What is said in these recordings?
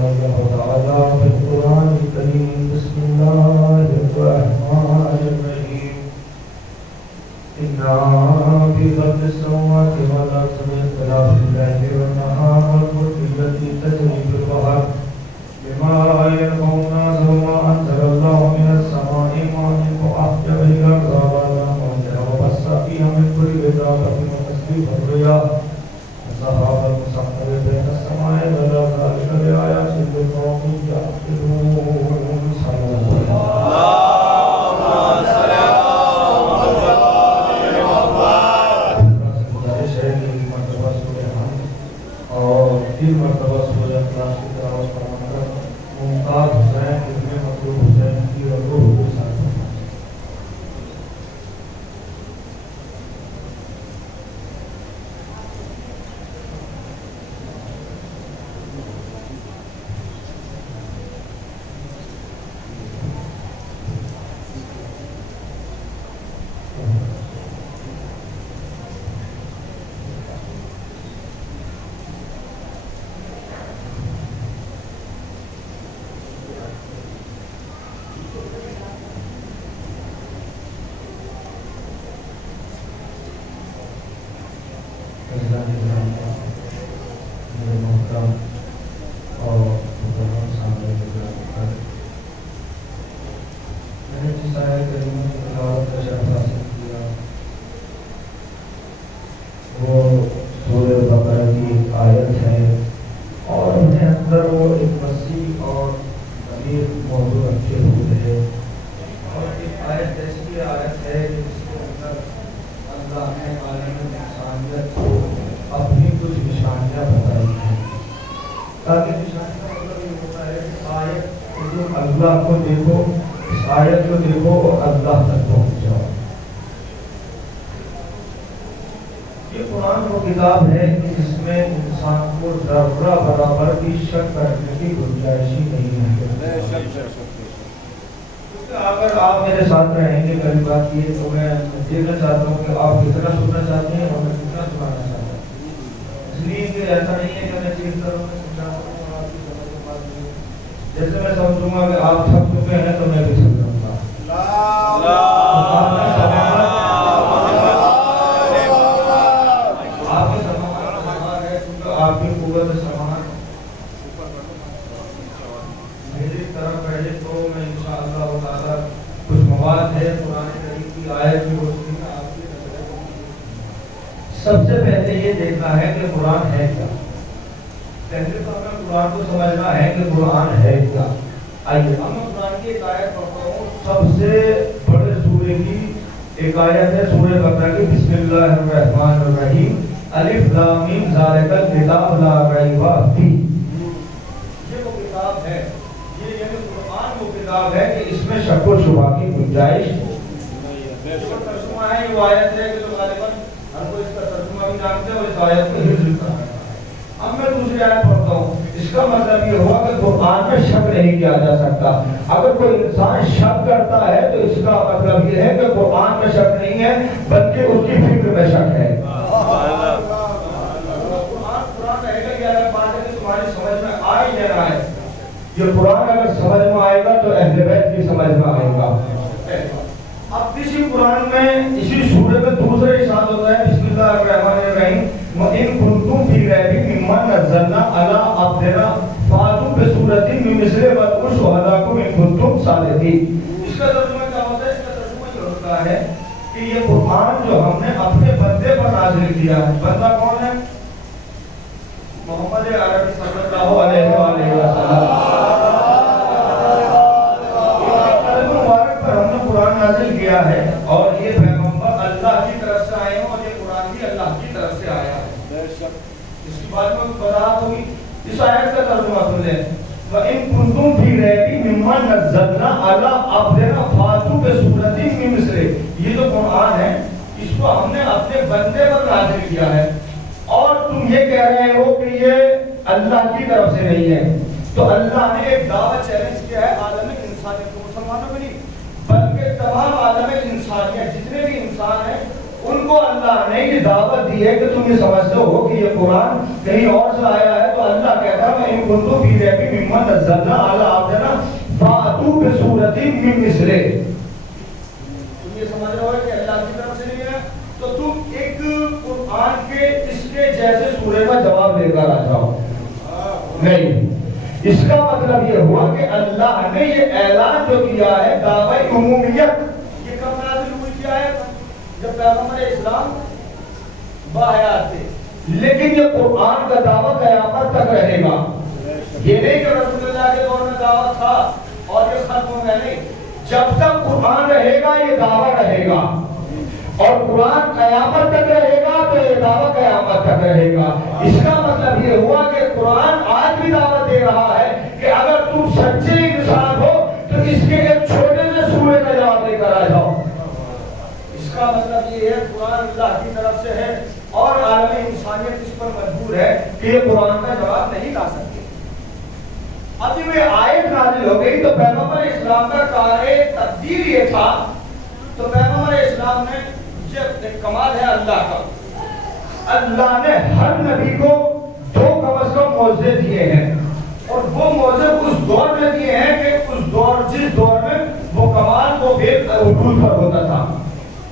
تبارك وتعالى في القرآن الكريم. بسم الله الرحمن الرحيم. إنا في خلق السماوات والأرض واختلاف الليل والنهار والفلك التي تجري في البحر بما ينفع الناس وما أنزل الله من السماء ماء فأحيا به الأرض بعد موتها وبث فيها من كل دابة وتصريف الرياح والسحاب المسخر بين السماء والأرض ذلك لآيات لقوم يعقلون. صلى الله تین مرتبہ سورہ اخلاص کی تلاوت فرما کر ممتاز حسین ابن مطلوب حسین کی روح کے ساتھ اللہ کو دیکھو، اس آیت کو دیکھو اور اللہ تک پہنچ جاؤ. یہ قرآن وہ کتاب ہے کہ جس میں انسان کو ذرہ برابر بھی شک کرنے کی گنجائش ہی نہیں ہے. اگر آپ میرے ساتھ رہیں گے پہلی بات یہ تو میں دیکھنا چاہتا ہوں کہ آپ کتنا سننا چاہتے ہیں اور میں کتنا سنانا چاہتا ہوں. اس لیے کہ ایسا نہیں ہے کہ میں چیز کروں میں سمجھاؤں اور آپ کی سمجھ میں بات نہیں. جیسے میں سمجھوں گا کہ آپ تھک چکے ہیں تو میں بھی سمجھوں گا. آپ کی سماعت ہے کیونکہ آپ کی قوت سماعت میری طرف پہلے تو میں انشاءاللہ تعالیٰ کچھ مواد ہے قرآن کریم کی آیت کی روشنی میں آپ کی نظر کو. سب سے پہلے یہ دیکھنا ہے کہ قرآن ہے کیا. پہلے تو ہمیں قرآن کو سمجھنا ہے کہ قرآن ہے کیا. آئیے ہم قرآن کی ایک آیت پڑھتا ہوں. سب سے بڑے سورے کی ایک آیت ہے سورہ بقرہ کی. بسم اللہ الرحمن الرحیم. الف لام میم ذالک الکتاب لا ریب فیہ. یہ وہ کتاب ہے، یہ یعنی قرآن وہ کتاب ہے کہ اس میں شک و شبہ کی گنجائش نہیں ہے. ترجمہ ہے یہ آیت ہے کہ جو غالباً ہر کوئی اس کا ترجمہ بھی جانتے ہیں اور اس آیت کو حفظ کرتے ہیں. اب میں دوسری آیت پڑھتا ہوں. اس کا مطلب یہ ہوا کہ قرآن میں شک نہیں کیا جا سکتا. اگر کوئی انسان شک کرتا ہے تو اس کا مطلب یہ ہے کہ قرآن میں شک نہیں ہے بلکہ اس کی فکر میں شک ہے. قرآن رہے گا کہ اگر بات ہے کہ تمہاری سمجھ میں آ ہی رہا ہے. یہ قرآن اگر سمجھ میں آئے گا تو اہل بیت کی سمجھ میں آئے گا. اب اسی قرآن میں اسی سورے میں دوسرے ارشاد ہوتا ہے بسم اللہ الرحمن الرحیم. وَإِن كُنتُمْ فِي رَيْبٍ مِّمَّا نَزَّلْنَا عَلَىٰ عَبْدِنَا فَأْتُوا بِسُورَةٍ مِّن مِّثْلِهِ وَادْعُوا شُهَدَاءَكُمْ إِن كُنتُمْ صَادِقِينَ. اس کا ترجمہ کیا ہوتا ہے؟ اس کا ترجمہ یہ ہوتا ہے کہ یہ قرآن جو ہم نے اپنے بندے پر نازل کیا ہے. بندہ کون ہے؟ محمد عربی صلی اللہ علیہ وآلہ وسلم. مبارک پر ہم نے قرآن نازل کیا ہے اور یہ پیغمبر اللہ کی طرف سے آئے ہیں اور یہ قرآن بھی اللہ کی طرف سے آیا ہے. اس کی بات میں وضاحت ہوگی. اس آیت کا ترجمہ سن لیں. وَإِن كُنتُمْ فِي رَيْبٍ مِّمَّا نَزَّلْنَا عَلَىٰ عَبْدِنَا فَأْتُوا بِسُورَةٍ مِّن مِّثْلِهِ. یہ جو قرآن ہے اس کو ہم نے اپنے بندے پر نازل کیا ہے اور تم یہ کہہ رہے ہو کہ یہ اللہ کی طرف سے نہیں ہے. تو اللہ نے ایک دعوت چیلنج کیا ہے عالم انسانیت کو. مسلمانوں میں نہیں بلکہ تمام عالم انسانیت جتنے بھی انسان ہیں ان کو اللہ نے یہ دعوت دی ہے کہ تم یہ سمجھتے ہو کہ یہ قرآن کہیں اور سے آیا ہے، تو اللہ کہتا ہے میں ان کنتو فی ریب مما نزلنا علی عبدنا فاتوا بسورۃ من مثلہ۔ تم یہ سمجھ رہے ہو کہ اللہ کی طرف سے نہیں ہے تو تم ایک قرآن کے اس کے جیسے سورے کا جواب لے کر آ جاؤ۔ نہیں، اس کا مطلب یہ ہوا کہ اللہ نے یہ اعلان جو کیا ہے دعوی عمومیت، یہ کب نازل ہوئی کیا ہے؟ جب پیغمبر اسلام باحیات تھے، لیکن یہ قرآن کا دعویٰ قیامت تک رہے گا۔ یہ نہیں کہ رسول اللہ کے دور میں دعویٰ تھا اور یہ ختم ہو گیا، نہیں، جب تک قرآن رہے گا یہ دعویٰ رہے گا، اور قرآن قیامت تک رہے گا تو یہ دعویٰ قیامت تک رہے گا۔ اس کا مطلب یہ ہوا کہ قرآن آج بھی دعوت دے رہا ہے کہ اگر تم سچے انسان ہو تو اس کے ایک چھوٹے سے سورے کا جواب لے کر آ جاؤ۔ اس کا مطلب یہ ہے قرآن اللہ کی طرف سے ہے اور عالم انسانیت اس پر مجبور ہے کہ یہ قرآن کا جواب نہیں لا سکتے۔ اب جب یہ آیت نازل ہو گئی تو پیغمبر اسلام کا کار تبدیل یہ تھا، تو پیغمبر اسلام نے جب ایک کمال ہے اللہ کا، اللہ نے ہر نبی کو دو کم از کم معجزے دیے ہیں، اور وہ معجزے اس دور میں دیے ہیں کہ اس دور جس دور میں وہ کمال وہ بے حدود پر ہوتا تھا۔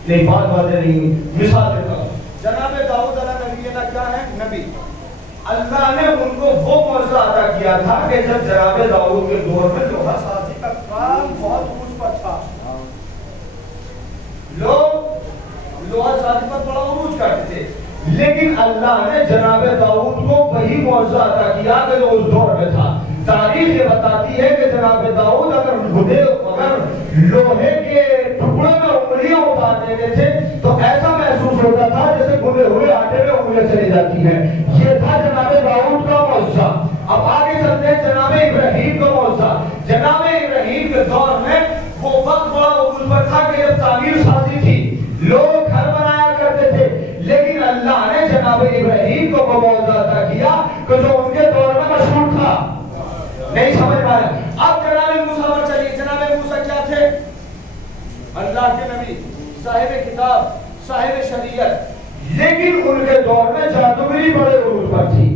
نہیں بات واضح نہیں، مثال دیتا ہوں، جناب داؤد علیہ نبی اللہ کیا ہے؟ نبی۔ اللہ نے ان کو وہ معجزہ عطا کیا تھا کہ جب جناب داؤد کے دور میں لوہا سازی کا کام بہت عروج پر تھا، لوگ لوہا سازی پر بڑا عروج کرتے تھے، لیکن اللہ نے جناب داؤد کو وہی معجزہ عطا کیا کہ جو اس دور میں تھا۔ تاریخ یہ بتاتی ہے کہ جناب داؤد اگر لوہے کے ٹکڑے میں انگلیاں اتار دیتے تھے تو ایسا محسوس ہوتا تھا جیسے گھنے ہوئے آٹے میں انگلیاں چلی جاتی ہیں۔ یہ تھا جناب داؤد کا معجزہ۔ اب آگے چلتے ہیں جناب ابراہیم کا معجزہ۔ جناب ابراہیم کے دور میں وہ وقت بڑا عروج پر تھا کہ جب تعمیر سازی تھی، لوگ گھر بنایا کرتے تھے، لیکن اللہ نے جناب ابراہیم کو وہ معجزہ عطا کیا کہ جو ان کے دور میں مشہور تھا۔ نہیں سمجھ پا رہے؟ اب جناب موسیٰ پر چلیے۔ جناب موسیٰ کیا تھے؟ اللہ کے نبی، صاحب کتاب، صاحب شریعت، لیکن ان کے دور میں جادوگری بڑے عروج پر تھی۔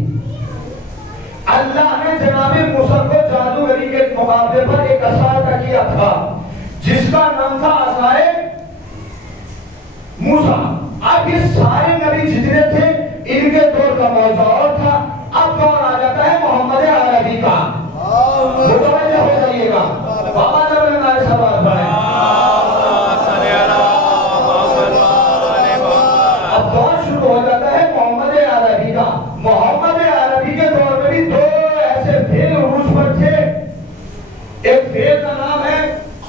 اللہ نے جناب موسیٰ کو جادوگری کے مقابلے پر ایک عصا عطا کیا تھا جس کا نام تھا عصائے موسیٰ۔ اب یہ سارے نبی جتنے تھے ان کے دور کا معجزہ اور تھا۔ اب دور آ جاتا ہے محمد عربی کا، متوجہ ہو جائیے گا، بابا جب ہمارے سوال پڑھیں۔ اب دور شروع ہو جاتا ہے محمد عربی کا۔ محمد عربی کے دور میں بھی دو ایسے فعل عروج پر تھے۔ ایک فعل کا نام ہے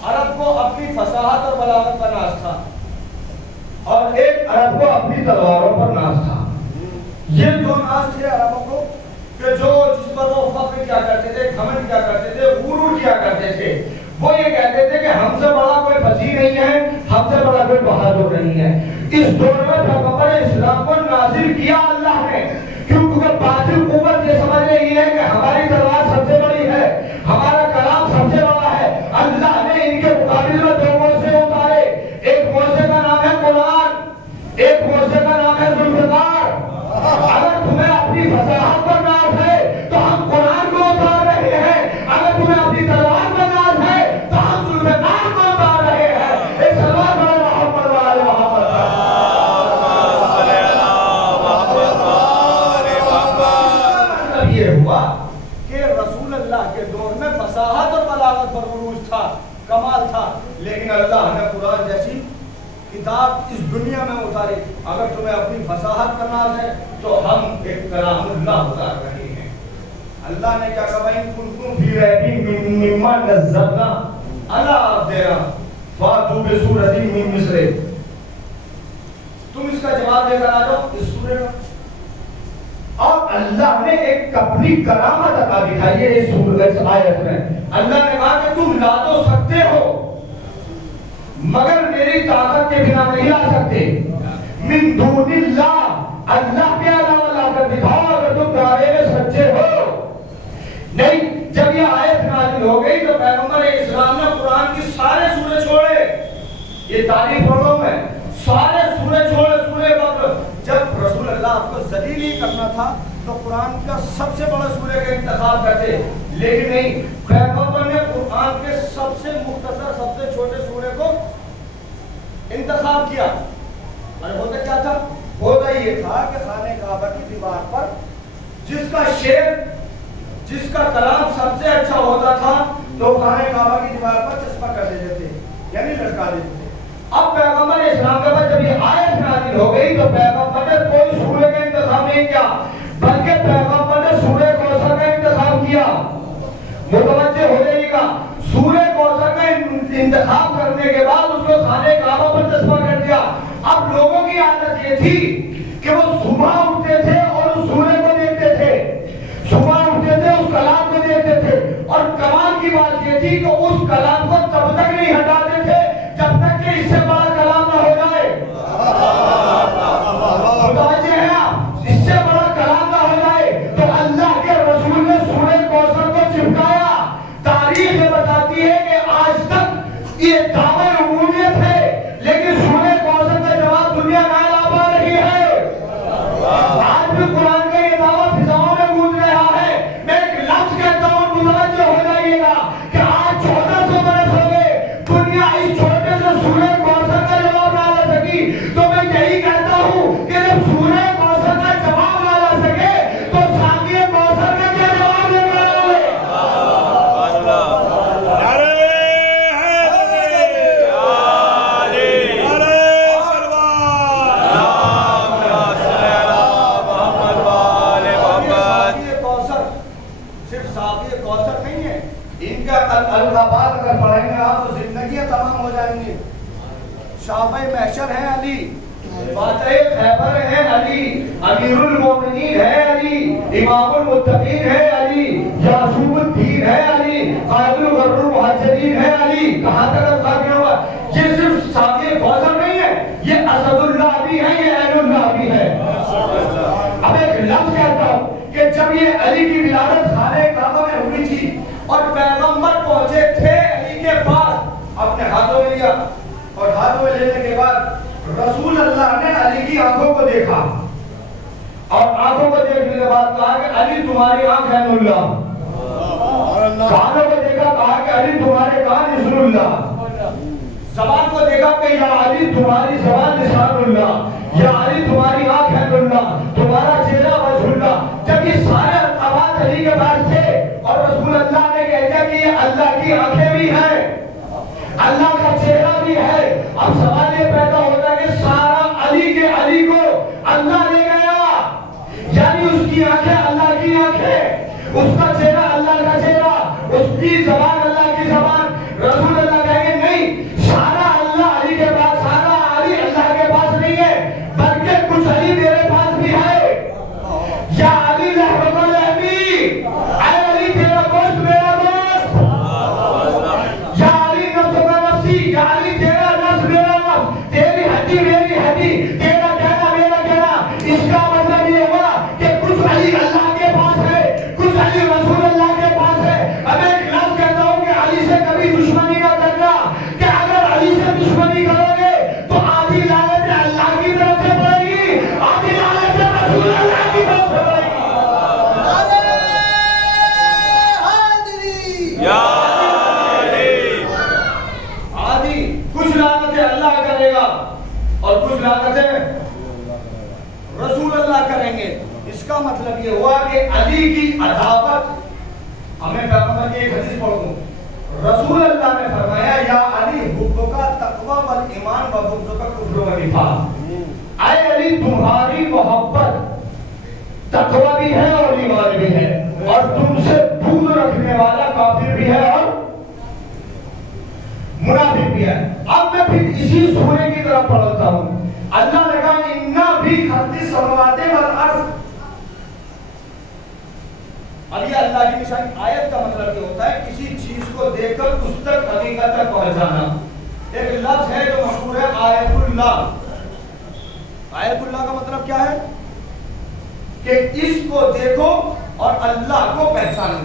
عرب کو اپنی فصاحت اور بلاغت پر ناز تھا، اور ایک عرب کو اپنی تلواروں پر ناز تھا۔ یہ دو ناز تھے عربوں کو کہ جو جس پر وہ فخر کیا کرتے تھے، گھمنڈ کیا کرتے تھے، غرور کیا کرتے تھے۔ وہ یہ کہتے تھے کہ ہم سے بڑا کوئی فصیح نہیں ہے، ہم سے بڑا کوئی بہادر نہیں ہے۔ اس دور میں پیغمبر اسلام کو نازل کیا اللہ نے، کیونکہ باطل قوت یہ سمجھ رہی ہے کہ ہماری تلوار سب سے بڑی ہے، ہمارا کلام سب سے بڑا ہے۔ اللہ نے ان کے مقابل میں دو معجزے اتارے۔ ایک معجزے کا نام ہے قرآن، ایک معجزے کا نام ہے ذوالفقار۔ اگر تمہیں اپنی فصاحت پر ناز ہے تو ہم قرآن کو اتار رہے ہیں، اگر تمہیں اپنی تلوار پر ناز ہے تو ہم ذوالفقار کو اتار رہے ہیں۔ ایک سلوات بڑھے محمد وآل محمد۔ مطلب یہ ہوا کہ رسول اللہ کے دور میں فصاحت اور بلاغت پر عروج تھا، کمال تھا، لیکن اللہ نے قرآن جیسی کتاب اس دنیا میں اتاری۔ اگر تمہیں اپنی فصاحت کا ناز ہے تو ہم ایک کلام اللہ اتار رہے ہیں۔ اللہ نے کیا کہا؟ ان کنتم فی ریب مما نزلنا علی عبدنا فاتوا بسورۃ من مثلہ۔ تم اس کا جواب دے کر آ جاؤ اس سورے میں۔ اور اللہ نے ایک اپنی کرامت عطا دکھائی ہے اس آیت میں۔ اللہ نے کہا کہ تم لا تو سکتے ہو مگر میری طاقت کے بنا نہیں لا سکتے۔ من دون اللہ، اللہ کے علاوہ لا کر دکھاؤ اگر تم دعوے میں سچے ہو۔ نہیں، جب یہ آیت نازل ہو گئی تو پیغمبر اسلام نے قرآن کی سارے سورے چھوڑے۔ یہ تاریخ پڑھو میں، سارے سورے چھوڑے، اللہ کو ذلیل ہی کرنا تھا تو قرآن کا سب سے بڑا سورہ کا انتخاب کرتے، لیکن نہیں، پیغمبر نے قرآن کے سب سے مختصر سب سے چھوٹے سورے کو انتخاب کیا۔ اور ہوتا کیا تھا؟ ہوتا یہ تھا کہ خانہ کعبہ کی دیوار پر جس کا شعر جس کا کلام سب سے اچھا ہوتا تھا تو خانہ کعبہ کی دیوار پر چسپاں کر دیتے تھے، یعنی لٹکا دیتے تھے۔ اب پیغمبر اسلام کے بعد جب یہ آیت نازل ہو گئی تو پیغمبر نے کوئی سورے کا انتخاب نہیں کیا، بلکہ پیغمبر نے سورہ کوثر کا انتخاب کیا۔ متوجہ ہو جائیے گا، سورہ کوثر کا انتخاب کرنے کے بعد اس کو خانہ کعبہ پر چسپاں کر دیا۔ اب لوگوں کی عادت یہ تھی کہ وہ صبح اٹھتے تھے اور اس سورے کو دیکھتے تھے، صبح اٹھتے تھے اس کلام کو دیکھتے تھے، اور کمال کی بات یہ تھی کہ اس کلام کو تب تک نہیں ہٹاتے تھے جب تک کہ اس سے بڑا کلام نہ ہو جائے۔ متوجہ ہیں آپ؟ اس سے بڑا کلام نہ ہو جائے تو اللہ کے رسول نے سورہ کوثر کو چپکایا۔ تاریخ بتاتی ہے کہ آج تک یہ دعوے عمومیت ہے، لیکن سورہ کوثر کا جواب دنیا نہ لا پا رہی ہے۔ آج بھی قرآن کا یہ دعویٰ فضاؤں میں گونج رہا ہے۔ میں ایک لفظ کہتا ہوں، متوجہ ہو جائیے گا کہ آج 1400 برس ہو گئے، دنیا اس چھوٹے سے سورہ کوثر کا جواب نہ لا سکی، تو میں یہی کہتا ہوں کہ جب سورہ کوثر کا جواب نہ لا سکے تو ساقی کوثر کا کیا جواب دے گا؟ القابات اگر پڑھیں گے آپ تو زندگیاں تمام ہو جائیں گی۔ شافعی محشر ہے علی، فاتح خیبر ہے علی، امیر المومنین ہے علی، امام المتقین ہے علی، یعصوب الدین ہے علی، قائد الغر المہاجرین ہے علی۔ کہاں تک القاب کیا ہوا؟ یہ صرف ساقی کوثر نہیں ہے، یہ اسد اللہ بھی ہے، یہ عین اللہ بھی ہے۔ اب ایک لفظ کہتا ہوں کہ جب یہ علی کی ولادت خانہ کعبہ میں ہوئی تھی اور پیغمبر پہنچے تھے علی کے پاس، اپنے ہاتھوں میں لیا، اور ہاتھوں میں لینے کے بعد رسول اللہ نے علی کی آنکھوں کو دیکھا، اور آنکھوں کو دیکھنے کے بعد کہا کہ علی تمہاری آنکھ ہے اللہ، کانوں کو دیکھا، کہا کہ علی تمہارے کان نصر اللہ، زبان کو دیکھا کہ یا علی تمہاری زبان لسان اللہ، یا علی تمہاری آنکھ ہے اللہ، تمہارا چہرہ وجہ اللہ۔ جب یہ سارے القابات علی کے پاس تھے اور رسول اللہ نے کہہ دیا کہ یہ اللہ کی آنکھیں بھی ہیں، اللہ کا چہرہ بھی ہے، اب سوال یہ پیدا ہوتا ہے کہ سارا علی کو اللہ لے گیا، یعنی اس کی آنکھیں اللہ کی آنکھیں، اس کا چہرہ اللہ کا چہرہ، اس کی زبان اللہ کی زبان۔ رسول اللہ کہیں گے نہیں، سارا اللہ علی کے پاس، سارا علی اللہ کے پاس نہیں ہے، بلکہ کچھ علی میرے پاس بھی ہے۔ یا علی لحظہ لحظی، اے علی تیرا گوشت میرا گوشت، یا علی نفس کا نفسی، یا علی تیرا نفس میرا نفس، تیری ہڈی میری ہڈی، تیرا کہنا میرا کہنا۔ اس کا مطلب یہ ہوا کہ کچھ علی اللہ کے پاس ہے، کچھ علی رسول اللہ کے پاس ہے۔ اب ایک لفظ کہتا ہوں کہ علی سے کبھی دشمنی نہ کرنا، کہ اگر علی سے دشمنی کرو گے تو آدھی لعنت اللہ کی طرف سے پڑے گی، آدھی لعنت رسول اللہ کی طرف سے پڑے گی۔ کچھ لعنتیں اللہ کرے گا اور کچھ لعنتیں رسول اللہ کریں گے۔ اس کا مطلب یہ ہوا کہ علی کی عداوت، ہمیں پیغمبر کی ایک حدیث پڑھوں، رسول اللہ نے فرمایا یا علی حبک تقوی والایمان وبغضک کفر و نفاق، اے علی تمہاری محبت تقوی بھی ہے اور ایمان بھی ہے، اور تم سے بغض رکھنے والا کافر بھی ہے اور منافق بھی ہے۔ اب میں پھر اسی سورے کی طرف پڑھتا ہوں۔ اللہ نے کہا اِنَّا فِي خَلْقِ السَّمَاوَاتِ وَالْأَرْضِ، اب یہ اللہ کی نشانی۔ آیت کا مطلب یہ ہوتا ہے کسی چیز کو دیکھ کر اس تک حقیقت تک پہنچ جانا۔ ایک لفظ ہے جو مشہور ہے آیت اللہ۔ آیت اللہ کا مطلب کیا ہے؟ کہ اس کو دیکھو اور اللہ کو پہچانو،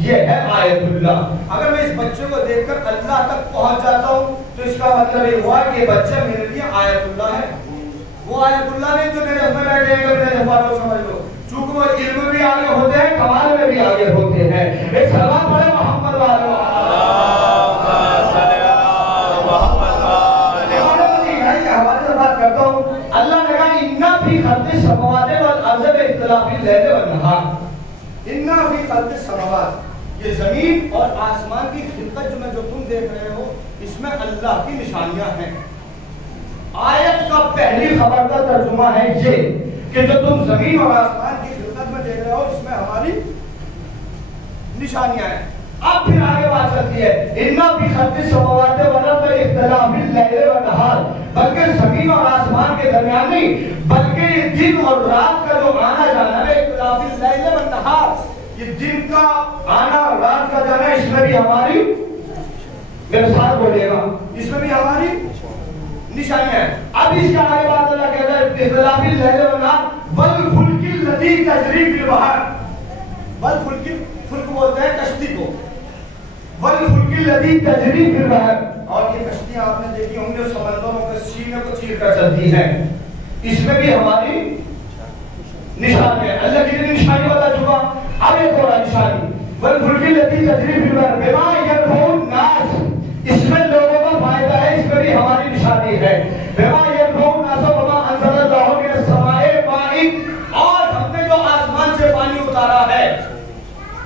یہ ہے آیت اللہ۔ اگر میں اس بچے کو دیکھ کر اللہ تک پہنچ جاتا ہوں تو اس کا مطلب یہ ہوا کہ یہ بچہ میرے لیے آیت اللہ ہے، وہ آیت اللہ نہیں جو میرے میں بیٹھے ہیں کہ میرے جفاروں سمجھ لو، چونکہ وہ علم میں بھی آگے ہوتے ہیں، کمال میں بھی آگے ہوتے ہیں. ایک سلام پڑھے محمد والوں. حوالے سے بات کرتا ہوں. اللہ نے کہا اِنَّا فِي خَلْقِ السَّمَاوَاتِ وَالْأَرْضِ وَاخْتِلَافِ اللَّيْلِ وَالنَّهَارِ. اِنَّا فِي خَلْقِ السَّمَاوَاتِ، یہ زمین اور آسمان کی خلقت جو تم دیکھ رہے ہو، اس میں اللہ کی نشانیاں ہیں. آیت کا پہلی خبر کا ترجمہ ہے یہ کہ جو تم زمین اور آسمان کی خلقت میں دیکھ رہے ہو، اس میں ہماری نشانیاں ہیں. اب پھر آگے بات چلتی ہے اِنَّا فِي خَلْقِ السَّمَاوَاتِ وَالْأَرْضِ وَاخْتِلَافِ اللَّيْلِ وَالنَّهَارِ، بلکہ زمین اور آسمان کے درمیان نہیں بلکہ یہ دن اور رات کا جو آنا جانا ہے، اختلاف اللیل والنہار، یہ دن کا آنا اور رات کا جانا، اس میں بھی ہماری میرے ساتھ بولے گا، اس میں بھی ہماری نشانیاں ہیں. اب اس کا آگے بات اللہ کہتا ہے اختلاف اللیل والنہار والفلک التی تجری فی البحر. والفلک، فلک بولتے ہیں کشتی کو، والفلک التی تجری فی البحر. اور یہ کشتیاں آپ نے دیکھی ہوں گے سمندروں کے سینے کو چیر کر چلتی ہیں، اس میں بھی ہماری نشانی ہے. اللہ کی نشانی بتا چکا. اب ایک اور نشانی والفلک التی تجری فی البحر بما ينفع الناس، اس میں لوگوں کا فائدہ ہے، اس میں بھی ہماری نشانی ہے. بما ينفع الناس وما انزل الله من السماء ماء، اور ہم نے جو آسمان سے پانی اتارا ہے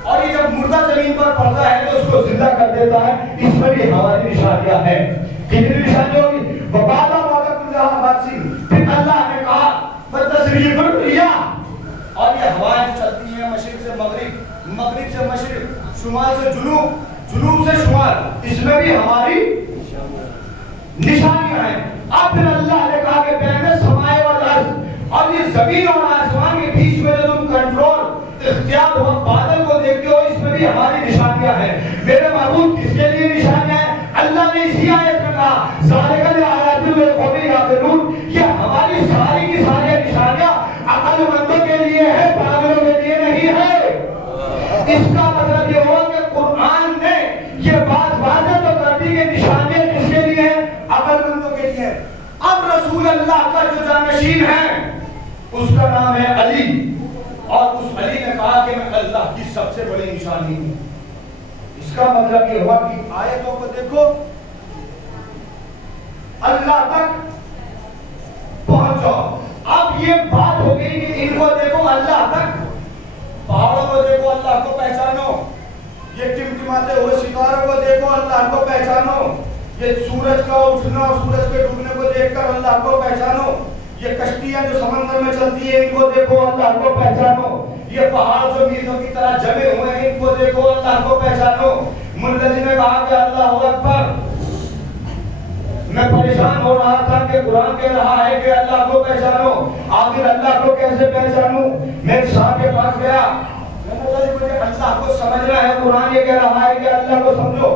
اور یہ جب مردہ زمین پر پڑتا ہے تو اس کو زندہ کر دیتا ہے، اس میں بھی ہماری نشانیاں ہیں. کتنی نشانی ہوگی؟ وبعد وقت اللہ باسی، پھر اللہ نے کہا بتصریف الریاح، اور یہ ہوائیں چلتی ہیں مشرق سے مغرب، مغرب سے مشرق، شمال سے جنوب، جنوب سے شمال، اس میں بھی ہماری نشانیاں ہیں. اب پھر اللہ نے کہا کہ بین السماء والارض، اور یہ زمین اور آسمان کے بیچ میں جو تم کنٹرول اختیار ہو بادل کو دیکھتے ہو، اس میں بھی ہماری نشانیاں ہیں. میرے معبود کس کے لیے نشانیاں ہیں؟ اللہ نے اسی آیت میں کہا ذالک لآیات لقوم یعقلون، یہ ہماری ساری کی ساری نشانیاں عقل مندوں کے لیے ہے، پاگلوں کے لیے نہیں ہے. اس کا مطلب یہ ہوا کہ قرآن نے یہ بات واضح تو کر دی کہ نشانیاں کس کے لیے ہیں؟ عقل مندوں کے لیے. اب رسول اللہ کا جو جانشین ہے اس کا نام ہے علی، اور اس علی نے کہا کہ میں اللہ کی سب سے بڑی نشانی ہوں. اس کا مطلب یہ ہوا کہ آیتوں کو دیکھو، اللہ تک پہنچو. اب یہ بات ہو گئی کہ ان کو دیکھو اللہ تک، پہاڑوں کو دیکھو اللہ کو پہچانو، یہ ٹمٹماتے ہوئے ستاروں کو دیکھو اللہ کو پہچانو، یہ سورج کا اٹھنا اور سورج کے ڈوبنے کو دیکھ کر اللہ کو پہچانو، یہ کشتیاں جو سمندر میں چلتی ہیں ان کو دیکھو اللہ کو پہچانو، یہ پہاڑ جو میزوں کی طرح جمے ہوئے ہیں ان کو دیکھو اللہ کو پہچانو. ملزم نے کہا کہ اللہ اکبر، میں پریشان ہو رہا تھا کہ قرآن کہہ رہا ہے کہ اللہ کو پہچانو، آخر اللہ کو کیسے پہچانوں؟ میں صاحب کے پاس گیا، میں نے کہا مجھے اللہ کو سمجھنا ہے، قرآن یہ کہہ رہا ہے کہ اللہ کو سمجھو،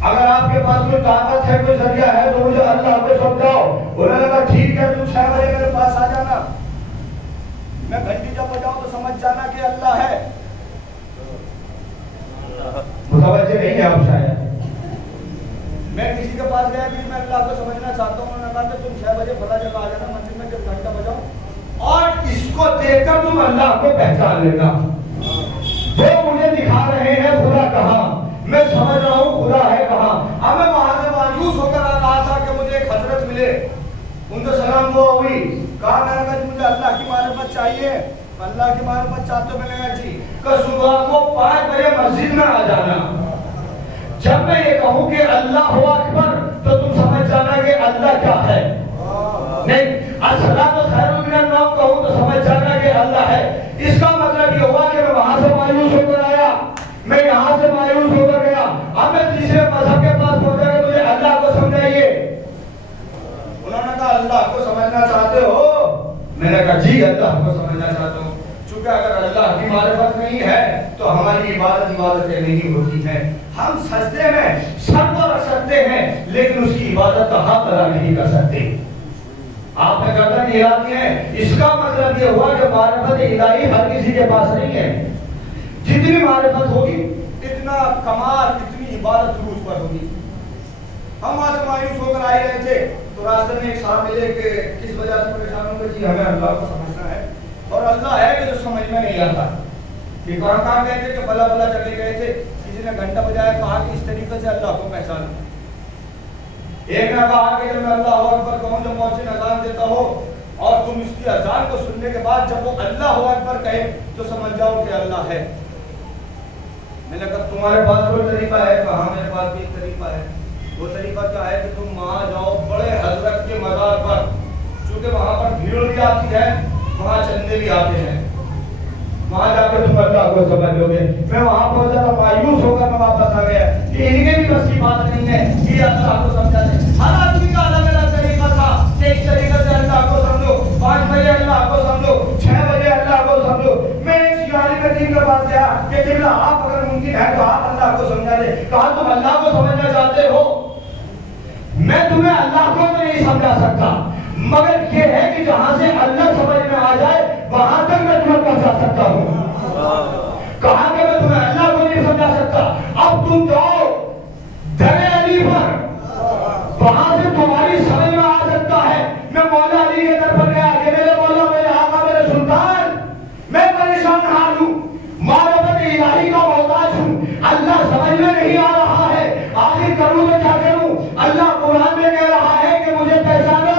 اگر آپ کے پاس کوئی طاقت ہے، کوئی ذریعہ ہے تو مجھے اللہ کو سمجھاؤ. انہوں نے کہا ٹھیک ہے، تم 6 بجے میرے پاس آ جانا، میں گھنٹی جب بجاؤں تو سمجھ جانا کہ اللہ ہے. متوجہ نہیں ہے آپ شاید. میں کسی کے پاس گیا کہ میں اللہ کو سمجھنا چاہتا ہوں، انہوں نے کہا کہ تم 6 بجے فلاں جگہ آ جانا منزل میں، جب گھنٹہ بجاؤ اور اس کو دیکھ کر تم اللہ کو پہچان لینا. وہ مجھے دکھا رہے ہیں خدا کہاں، میں سمجھ رہا ہوں خدا ہے کہاں. اب میں وہاں سے مایوس ہو کر آ رہا تھا کہ مجھے ایک حضرت ملے، ان سے سلام دعا ہوئی، کہا میں نے کہا مجھے اللہ کی معرفت چاہیے. اللہ کی معرفت چاہتے ہو؟ میں نے کہا جی. کہ صبح کو 5 بجے مسجد میں آ جانا. جب میں یہ کہوں کہ اللہ اکبر تو تم سمجھ جانا کہ اللہ کیا ہے. نہیں الصلاۃ خیر من النوم کہوں تو سمجھ جانا کہ اللہ ہے. اس کا مطلب یہ ہوا کہ میں وہاں سے مایوس ہو کر آیا، میں یہاں سے مایوس ہو کر گیا. اب میں تیسرے مذہب کے پاس پہنچا کہ مجھے اللہ کو سمجھائیے. انہوں نے کہا اللہ کو سمجھنا چاہتے ہو؟ میں نے کہا جی اللہ کو سمجھنا چاہتا ہوں. چونکہ اگر اللہ کی معرفت نہیں ہے تو ہماری عبادتیں نہیں ہوتی ہیں. ہم سجدے میں سر تو رکھ سکتے ہیں لیکن اس کی عبادت کا حق ادا نہیں کر سکتے. آپ نے گردن ہلاتی ہیں. اس کا مطلب یہ ہوا کہ معرفت الہی ہر کسی کے پاس نہیں ہے. جتنی معرفت ہوگی اتنا کمال، اتنی عبادت روز پر ہوگی. ہم وہاں سے مایوس ہو کر آئے رہے تھے تو راستے میں ایک صاحب ملے کہ کس وجہ سے پریشان ہوں گے؟ جی ہمیں اللہ کو سمجھنا ہے، اور اللہ ہے کہ جو سمجھ میں نہیں آتا. کہ کہاں گئے تھے کہ بلا بلا چلے گئے تھے، کسی نے گھنٹہ بجایا، کہا کہ اس طریقے سے اللہ کو پہچانو. ایک نے کہا کہ جب میں اللہ اکبر کہوں جب مؤذن اذان دیتا ہو اور تم اس کی اذان کو سننے کے بعد جب وہ اللہ اکبر کہے تو سمجھ جاؤ کہ اللہ ہے. میں نے کہا تمہارے پاس کوئی طریقہ ہے؟ کہا میرے پاس بھی ایک طریقہ ہے. وہ طریقہ کیا ہے کہ تم وہاں جاؤ بڑے حضرت کے مزار پر، چونکہ وہاں پر بھیڑ بھی آتی ہے، وہاں چندے بھی آتے ہیں، وہاں جا کے تم اللہ کو سمجھ لو گے. میں وہاں پہنچا تو مایوس ہو کر میں واپس آ گیا کہ ان کے بھی بس کی بات نہیں ہے کہ اللہ کو سمجھا دے. ہر آدمی کا الگ الگ طریقہ تھا کہ ایک طریقے سے اللہ کو سمجھو، 5 بجے اللہ کو سمجھو، 6 بجے اللہ کو سمجھو. میں ایک شیعہ کے دین کے پاس گیا کہ قبلہ آپ اگر ممکن ہے تو آپ اللہ کو سمجھا دے. کہا تم اللہ کو سمجھنا چاہتے ہو؟ میں تمہیں اللہ کو تو نہیں سمجھا سکتا، مگر یہ ہے کہ جہاں سے اللہ سمجھ میں آ جائے وہاں تک میں تمہیں پہنچا سکتا ہوں. کہا کہ میں تمہیں اللہ کو نہیں سمجھا سکتا. اب تم جاؤ در علی پر، وہاں سے تمہاری سمجھ میں آ سکتا ہے. میں مولا علی کے در پر گیا کہ میرے مولا، میرے آقا، میرے سلطان، میں پریشان حال ہوں، معرفت الہی کا محتاج ہوں، اللہ سمجھ میں نہیں آ رہا ہے، آخر کروں تو کیا کروں؟ اللہ قرآن میں کہہ رہا ہے کہ مجھے پہچانو،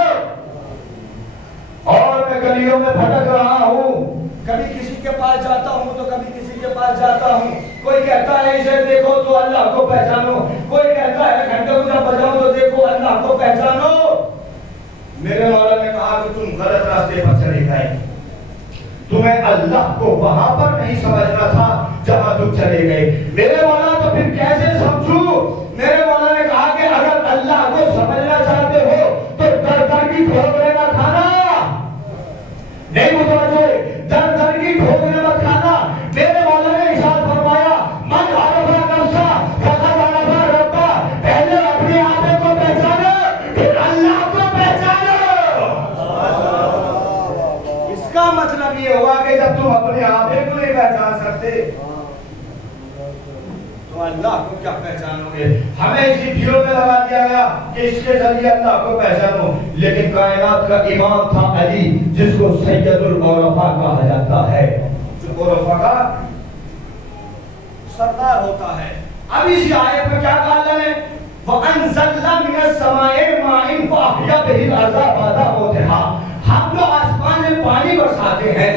اور میں گلیوں میں بھٹک رہا ہوں، کبھی کسی کے پاس جاتا ہوں تو کبھی کسی کے پاس جاتا ہوں. کوئی کہتا ہے اسے دیکھو تو اللہ کو پہچانو، کوئی کہتا ہے گھنٹے کو جب بجاؤ تو دیکھو اللہ کو پہچانو. میرے مولا نے کہا کہ تم غلط راستے پر چلے گئے، تمہیں اللہ کو وہاں پر نہیں سمجھنا تھا جہاں تم چلے گئے. میرے مولا تو پھر کیسے سمجھوں؟ میرے مولا نے کہا کہ اگر اللہ کو سمجھنا چاہتے ہو تو در در کی ٹھوکریں مت کھانا. نہیں متوجہ، در در کی ٹھوکریں مت کھانا. میرے مولا نے ارشاد فرمایا من عرف نفسہ فقد عرف ربہ. پہلے اپنے آپ کو پہچانو پھر اللہ کو پہچانو. اس کا مطلب یہ ہوا کہ جب تم اپنے آپ کو نہیں پہچان سکتے تو اللہ کو کیا پہچانو گے؟ ہمیں اسی بھیڑوں میں لگا دیا گیا کہ اس کے ذریعے اللہ کو پہچانو. لیکن کائنات کا امام تھا علی، جس کو سید العرفاء کہا جاتا ہے، جو عرفاء کا سردار ہوتا ہے. اب اسی آیت میں کیا کہا اللہ نے؟ وَأَنزَلْنَا مِنَ السَّمَاءِ مَاءً فَأَحْيَا بِهِ الْأَرْضَ بَعْدَ مَوْتِهَا. ہم جو آسمان سے پانی برساتے ہیں،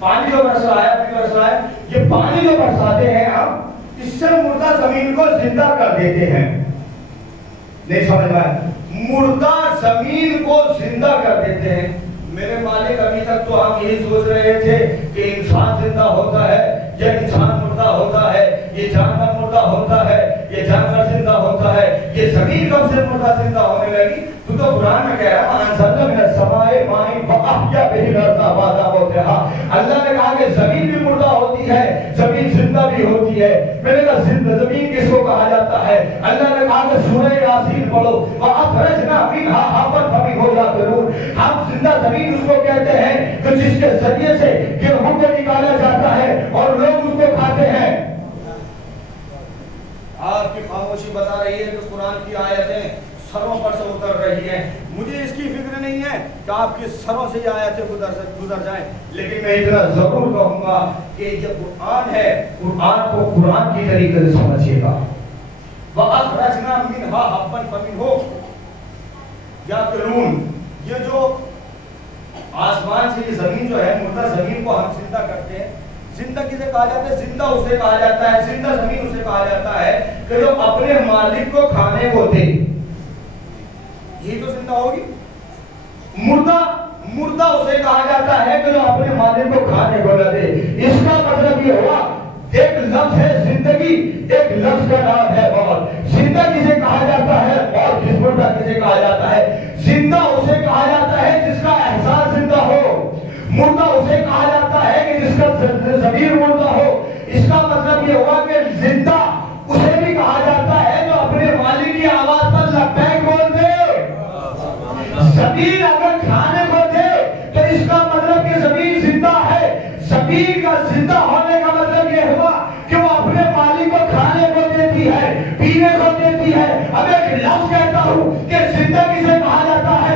پانی جو برس رہا ہے، یہ پانی جو برساتے ہیں ہم، اس سے مردہ زمین کو زندہ کر دیتے ہیں. نہیں سمجھ میں آیا؟ مردہ زمین کو زندہ کر دیتے ہیں. میرے مالک ابھی تک تو ہم یہی سوچ رہے تھے کہ انسان زندہ ہوتا ہے یا انسان مردہ ہوتا ہے، یہ جانور مردہ ہوتا ہے، یہ جانور زندہ ہوتا ہے، یہ زمین کب سے مردہ زندہ ہونے لگی؟ تو قرآن میں کہہ رہا ہے انزلنا من السماء ماء فاحیا به الارض بعد موتها. اللہ نے کہا کہ زمین بھی مردہ ہوتی ہے، زمین زندہ بھی ہوتی ہے. میں نے کہا زمین کس کو کہا جاتا ہے؟ اللہ نے کہا کہ سورہ یاسین پڑھو واخرجنا منها حبا فمنه یاکلون. ہم زندہ زمین اس کو کہتے ہیں کہ جس کے ذریعے سے گیہوں کو نکالا جاتا ہے اور لوگ اس کو کھاتے ہیں. آپ کی خاموشی بتا رہی ہے کہ قرآن کی آیتیں سروں پر سے اتر رہی ہیں. مجھے اس کی فکر نہیں ہے کہ آپ کی سروں سے یہ آیتیں گزر جائیں، لیکن میں اتنا ضرور کہوں گا کہ یہ قرآن ہے، قرآن کو قرآن کی طریقے سے سمجھیے گا. وَأَخْرَجْنَا مِنْهَا حَبًّا فَمِنْهُ يَأْكُلُونَ. یہ جو آسمان سے یہ زمین جو ہے، مردہ زمین کو ہم زندہ کرتے ہیں. زندہ کسے کہا جاتا ہے؟ زندہ اسے کہا جاتا ہے، زندہ زمین اسے کہا جاتا ہے کہ جو اپنے مالک کو کھانے کو دے. یہ تو زندہ ہوگی. مردہ اسے کہا جاتا ہے کہ جو اپنے مالک کو کھانے کو نہ دے. اس کا مطلب یہ ہوا ایک لفظ ہے زندگی، ایک لفظ کا نام ہے موت. زندہ کسے کہا جاتا ہے اور مردہ کسے کہا جاتا ہے؟ زندہ اسے کہا جاتا ہے جس کا احساس زندہ ہو، مردہ اسے کہا جاتا ہے کہ جس کا ضمیر مردہ ہو. اس کا مطلب یہ ہوا کہ زندہ اسے بھی کہا جاتا ہے جو اپنے مالک کی آواز پر لبیک بول دے. زمین اگر کھانے کو دے تو اس کا مطلب کہ زمین زندہ ہے. زمین کا زندہ ہونے کا مطلب یہ ہوا کہ وہ اپنے مالک کو کھانے کو دیتی ہے، پینے کو دیتی ہے. اب ایک لفظ کہتا ہوں کہ زندہ کسے کہا جاتا ہے؟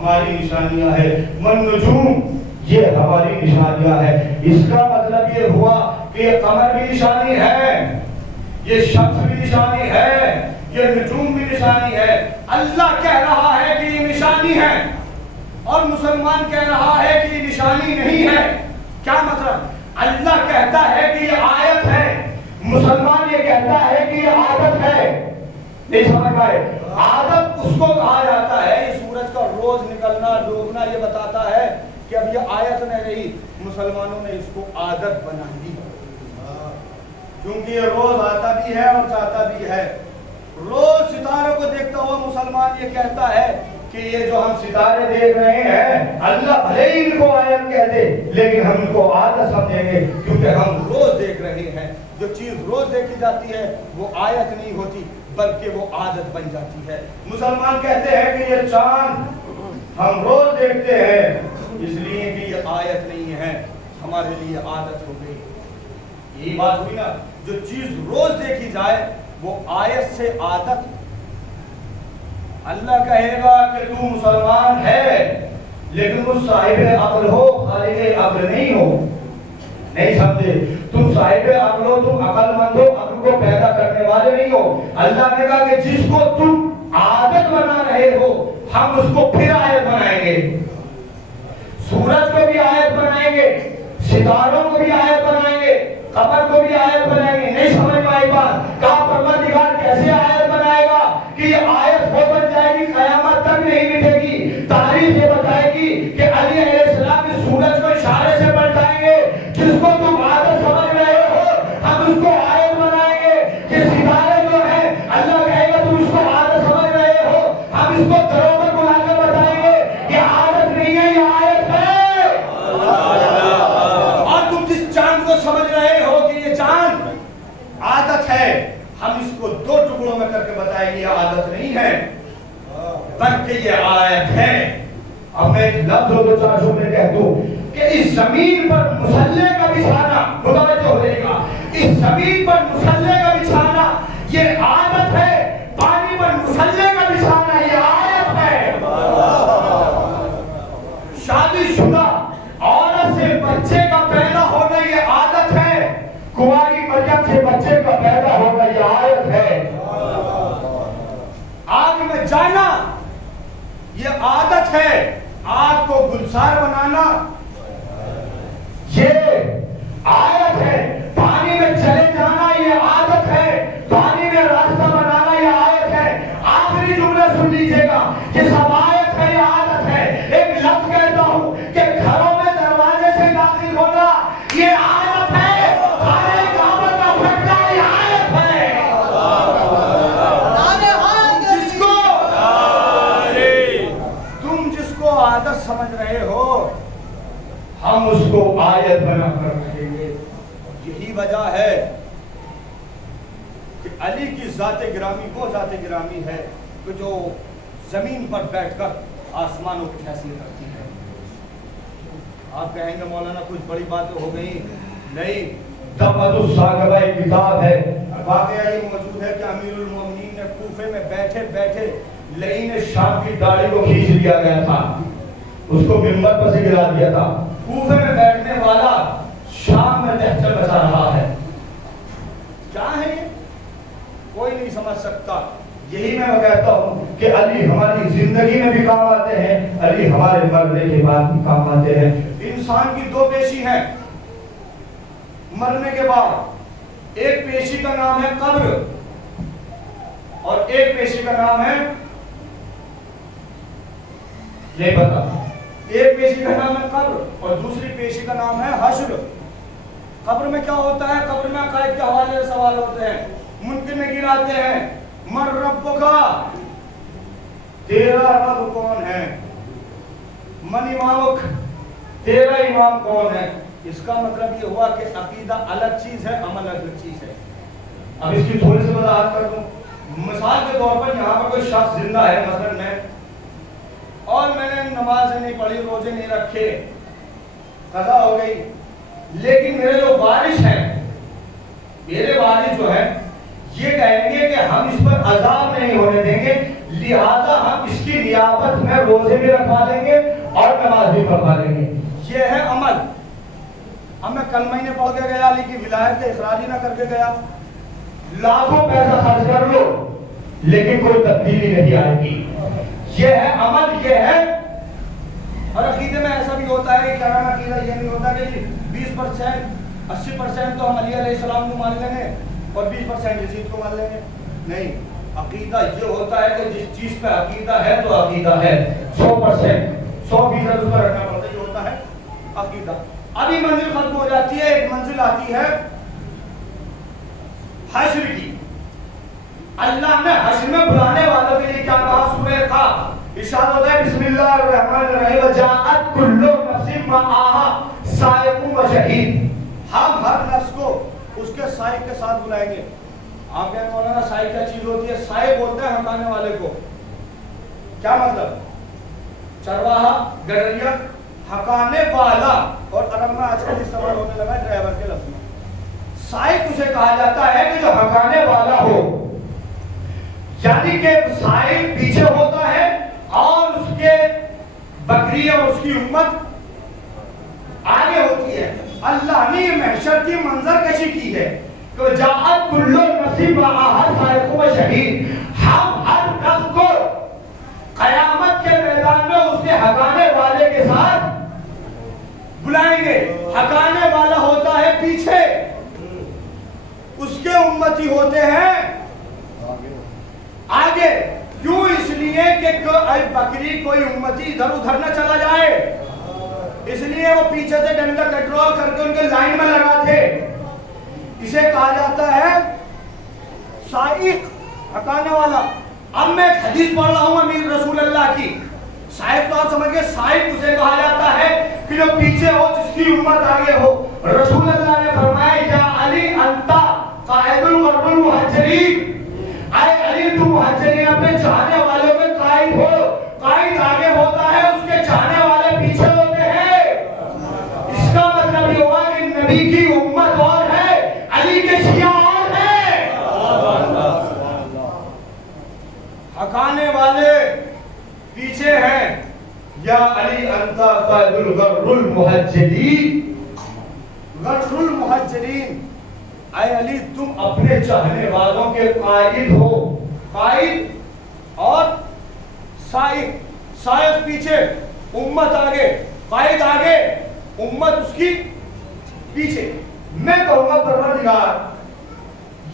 ہماری نشانیاں ہیں. والنجوم یہ ہماری نشانیاں ہیں. اس کا مطلب یہ ہوا کہ یہ قمر بھی نشانی ہے, یہ شمس بھی نشانی ہے, یہ نجوم بھی نشانی ہے. اللہ کہہ رہا ہے کہ یہ نشانی ہے اور مسلمان کہہ رہا ہے کہ یہ نشانی نہیں ہے. کیا مطلب؟ اللہ کہتا ہے کہ یہ آیت ہے, مسلمان یہ کہتا ہے کہ یہ عادت ہے. نہیں سمجھ پائے؟ عادت اس کو کہا جاتا ہے, یہ سورج کا روز نکلنا ڈوبنا یہ بتاتا ہے کہ اب یہ آیت نہیں رہی, مسلمانوں نے اس کو عادت بنا دی, کیونکہ یہ روز آتا بھی ہے اور جاتا بھی ہے. روز ستاروں کو دیکھتا ہوا مسلمان یہ کہتا ہے کہ یہ جو ہم ستارے دیکھ رہے ہیں اللہ بھلے ہی ان کو آیت کہہ دے لیکن ہم ان کو عادت سمجھیں گے, کیونکہ ہم روز دیکھ رہے ہیں. جو چیز روز دیکھی جاتی ہے وہ آیت نہیں ہوتی بلکہ وہ عادت بن جاتی ہے. مسلمان کہتے ہیں کہ یہ چاند ہم روز دیکھتے ہیں اس لیے کہ یہ آیت نہیں ہے, ہمارے لیے عادت ہو گئی. یہی بات ہوئی نا, جو چیز روز دیکھی جائے وہ آیت سے عادت. اللہ کہے گا کہ تو مسلمان ہے لیکن تو صاحب عقل ہو, خالق عقل نہیں ہو. نہیں سمجھے؟ تم صاحب عقل ہو, تم عقل مند ہو, عقل کو پیدا کرنے والے نہیں ہو. اللہ نے کہا کہ جس کو تم عادت بنا رہے ہو ہم اس کو پھر آیت بنائیں گے. سورج کو بھی آیت بنائیں گے, ستاروں کو بھی آیت بنائیں گے, قمر کو بھی آیت بنائیں گے. نہیں سمجھ میں آئی بات؟ کہا پروردگار کیسے آیت بنائے گا کہ یہ آیت وہ بن جائے گی قیامت تک نہیں مٹے گی. تاریخ یہ بتائے گی کہ علی علیہ السلام اس سورج کو اشارے سے پلٹائیں گے, جس کو تم عادت سمجھ رہے ہو ہم اس کو آیت بنائیں گے. کہ ستارے جو ہیں اللہ کہے گا تم اس کو عادت سمجھ رہے ہو, ہم اس کو گھروں پر بلا کر بتائیں گے یہ عادت نہیں ہے یہ آیت ہے. اور تم جس چاند کو سمجھ رہے ہو کہ یہ چاند عادت ہے, ہم اس کو دو ٹکڑوں میں کر کے بتائیں گے یہ عادت نہیں ہے بلکہ یہ آیت ہے. اب میں ایک لفظ دو چار جملے کہہ دوں کہ اس زمین پر مصلی کا بچھانا, متوجہ ہو جائے گا, اس زمین پر مصلی کا بچھانا یہ عادت ہے, پانی پر مصلی کا بچھانا یہ آیت ہے. شادی شدہ عورت سے بچے کا پیدا ہونا یہ عادت ہے, کنواری مریم سے بچے کا پیدا ہونا یہ آیت ہے. آگ میں جانا یہ عادت ہے, آگ کو گلزار بنانا یہ آیت ہے. پانی میں چلے جانا یہ عادت ہے, پانی میں راستہ بنانا یہ آیت ہے. آخری جملہ سن لیجئے گا, یہ سب آیت ہے یہ عادت ہے. ایک لفظ کہتا ہوں کہ گھروں میں دروازے سے داخل ہونا یہ عادت ہے, خانے کعبہ کا پھٹنا یہ آیت ہے. تم جس کو عادت سمجھ رہے ہو ہم اس کو آیت بنا کر رکھیں گے. یہی وجہ ہے کہ علی کی ذات گرامی وہ ذات گرامی ہے کہ جو زمین پر بیٹھ کر آسمانوں کی حیثیت رکھتی ہے. آپ کہیں گے مولانا کچھ بڑی باتیں ہو گئی. نہیں, تبت الصاغبہ ایک کتاب ہے, واقعہ یہ موجود ہے کہ امیر المومنین نے کوفے میں بیٹھے بیٹھے لعین شام کی داڑھی کو کھینچ لیا گیا تھا, اس کو منبر پر سے گرا دیا تھا. کوفے میں بیٹھنے والا شام میں لہجہ بچا رہا ہے. کیا ہے یہ کوئی نہیں سمجھ سکتا. یہی میں کہتا ہوں کہ علی ہماری زندگی میں بھی کام آتے ہیں, علی ہمارے مرنے کے بعد بھی کام آتے ہیں. انسان کی دو پیشی ہیں مرنے کے بعد, ایک پیشی کا نام ہے قبر اور ایک پیشی کا نام ہے نہیں پتا. ایک پیشی کا نام ہے قبر اور دوسری پیشی کا نام ہے حشر. قبر میں کیا ہوتا ہے؟ قبر میں عقائد کے حوالے سے سوال ہوتے ہیں, منکر نکیر آتے ہیں, من ربک, تیرا رب کون ہے, من امامک, تیرا امام کون ہے. اس کا مطلب یہ ہوا کہ عقیدہ الگ چیز ہے, عمل الگ چیز ہے. اب اس کی تھوڑی سی وضاحت کر دوں. مثال کے طور پر یہاں پر کوئی شخص زندہ ہے, مثلا میں, اور میں نے نماز نہیں پڑھی, روزے نہیں رکھے, قضا ہو گئی, لیکن میرے جو وارث ہیں, میرے وارث جو ہے یہ کہیں گے کہ ہم اس پر عذاب نہیں ہونے دیں گے, لہذا ہم اس کی نیابت میں روزے بھی رکھوا لیں گے اور نماز بھی پڑھوا لیں گے. یہ ہے عمل. اب میں کل مہینے پڑھ کے گیا، علی کی ولایت کا اخراج ہی نہ کر کے گیا. لاکھوں پیسہ خرچ کر لو لیکن کوئی تبدیلی نہیں آئے گی. یہ ہے عمل، یہ ہے. اور عقیدے میں ایسا بھی ہوتا ہے کہ کیا نام عقیدہ یہ نہیں ہوتا کہ 20% 80% تو ہم علی علیہ السلام کو مان لیں گے اور 20% یزید کو مان لیں گے. نہیں، عقیدہ یہ ہوتا ہے کہ جس چیز پہ عقیدہ ہے تو عقیدہ ہے 100% 100% اس پر رکھنا پڑتا ہے. یہ ہوتا ہے عقیدہ. ابھی منزل ختم ہو جاتی ہے، ایک منزل آتی ہے حشر کی. اللہ نے حشر میں بلانے والوں کے لیے کیا کہا؟ سورہ قاف ارشاد ہوتا ہے بسم اللہ الرحمن الرحیم وجاءت کل نفس معها سائق و شہید. ہم ہر نفس کو اس کے سائق کے ساتھ بلائیں گے. آپ کہیں مولانا سائق کیا چیز ہوتی ہے؟ سائق بولتے ہیں ہکانے والے کو. کیا مطلب؟ چرواہا، گڈریا، ہکانے والا. اور عرب میں آج کل استعمال ہونے لگا ڈرائیور کے لفظ میں. سائق اسے کہا جاتا ہے کہ جو ہکانے والا ہو، یعنی کہ سائق پیچھے ہوتا ہے اور اس کے بکری اور اس کی امت آگے ہوتی ہے. اللہ نے یہ محشر کی منظر کشی کی ہے کہ جاءت کل نفس معها سائق و شہید. ہم ہر نفس کو قیامت کے میدان میں اس کے ہکانے والے کے ساتھ بلائیں گے. ہکانے والا ہوتا ہے پیچھے، اس کے امتی ہوتے ہیں آگے. کیوں؟ اس لیے کہ بکری کوئی امتی ادھر ادھر نہ چلا جائے، اس لیے وہ پیچھے سے ڈنڈا کنٹرول کر کے ان کے لائن میں لگا تھے. اسے کہا جاتا ہے سائق، ہکانے والا. اب میں ایک حدیث پڑھ رہا ہوں امیر رسول اللہ کی. سائق تو آپ سمجھ گئے، سائق اسے کہا جاتا ہے کہ جو پیچھے ہو، جس کی امت آگے ہو. رسول اللہ نے فرمایا یا علی انت قائد الغر المہاجرین، اے علی تو مہاجرین اپنے چاہنے والوں میں قائد ہو. قائد آگے ہوتا ہے، اس کے چاہنے والے پیچھے ہوتے ہیں. اس کا مطلب یہ ہوا کہ نبی کی امت اور ہے، علی کے شیعہ اور ہیں. ہکانے والے پیچھے ہیں. یا علی انت قائد الغر المہاجرین، غر المہاجرین، اے علی تم اپنے چاہنے والوں کے قائد ہو. قائد اور سائق. سائق پیچھے، امت آگے. قائد آگے، امت اس کی پیچھے. میں کہوں گا پروردگار